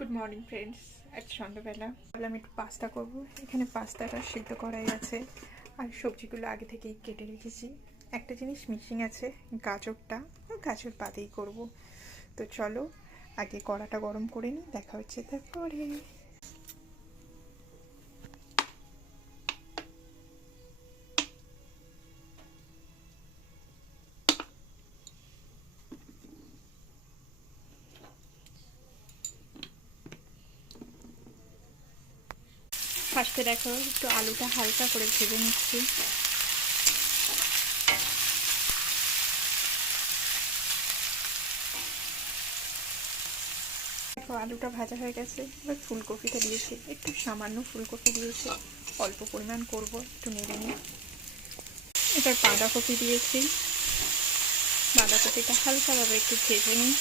Good morning friends. আজ সন্ধ্যাবেলা বললাম একটু পাস্তা করব। এখানে পাস্তাটা সিদ্ধ করাই আছে আর সবজিগুলো আগে থেকেই কেটে রেখেছি। একটা জিনিস মিসিং আছে, গাজরটা। গাজর বাদেই করব। তো চলো আগে কড়াটা গরম করে নিই, দেখা হচ্ছে তারপরে। ফার্স্টে দেখো একটু আলুটা হালকা করে ভেজে নিচ্ছি। দেখো আলুটা ভাজা হয়ে গেছে। এবার ফুলকপিটা দিয়েছি, একটু সামান্য ফুলকপি দিয়েছি, অল্প পরিমাণ করব, একটু নেড়ে নিই। এবার বাঁধাকপি দিয়েছি, বাঁধাকপিটা হালকাভাবে একটু ভেজে নিই।